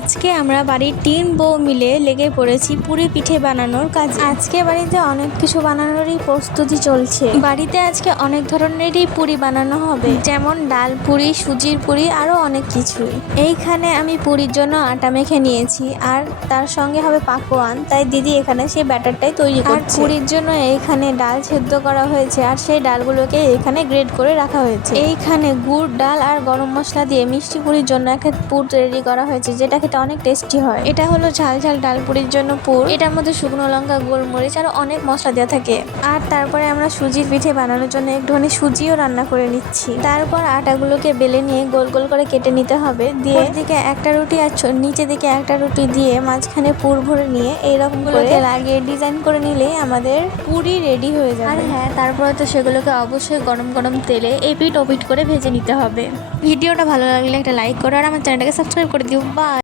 আজকে আমরা বাড়ির 3 বউ মিলে লেগে পড়েছি পুরি পিঠে বানানোর কাজে। আজকে বাড়িতে অনেক কিছু বানানোরই প্রস্তুতি চলছে। বাড়িতে আজকে অনেক ধরনেরই পুরি বানানো হবে, যেমন ডাল পুরি, সুজির পুরি, আরো অনেক কিছুই। এইখানে আমি পুরির জন্য আটা মেখে নিয়েছি, আর তার সঙ্গে হবে পাকোয়ান, তাই দিদি এখানে সেই ব্যাটারটাই তৈরি করছে। আর পুরির জন্য এইখানে ডাল সেদ্ধ করা হয়েছে, আর সেই ডালগুলোকে এখানে গ্রেড করে রাখা হয়েছে। এইখানে গুড়, ডাল আর গরম মশলা দিয়ে মিষ্টি পুরির জন্য একটা পুর তৈরি করা হয়েছে, যেটা খেতে অনেক টেস্টি হয়। এটা হলো ঝাল ঝাল ডাল পুরির জন্য পুর। এটার মধ্যে শুকনো লঙ্কা, গোলমরিচ আর অনেক মশলা দেওয়া থাকে। আর তারপরে আমরা সুজির পিঠে বানানোর জন্য একটুখানি সুজিও রান্না করে নিচ্ছি। তারপর আটাগুলোকে বেলে নিয়ে গোল গোল করে কেটে নিতে হবে। দিয়ে দিকে একটা রুটি আর নিচে দিকে একটা রুটি দিয়ে মাঝখানে পুর ভরে নিয়ে এইরকম করে লাগিয়ে ডিজাইন করে নিলেই আমাদের পুরি রেডি হয়ে যাবে। আর হ্যাঁ, তারপরে তো সেগুলোকে অবশ্যই গরম গরম তেলে এপিট ওপিট করে ভেজে নিতে হবে। ভিডিওটা ভালো লাগলে একটা লাইক করো আর আমার চ্যানেলটাকে সাবস্ক্রাইব করে দিও। বাই।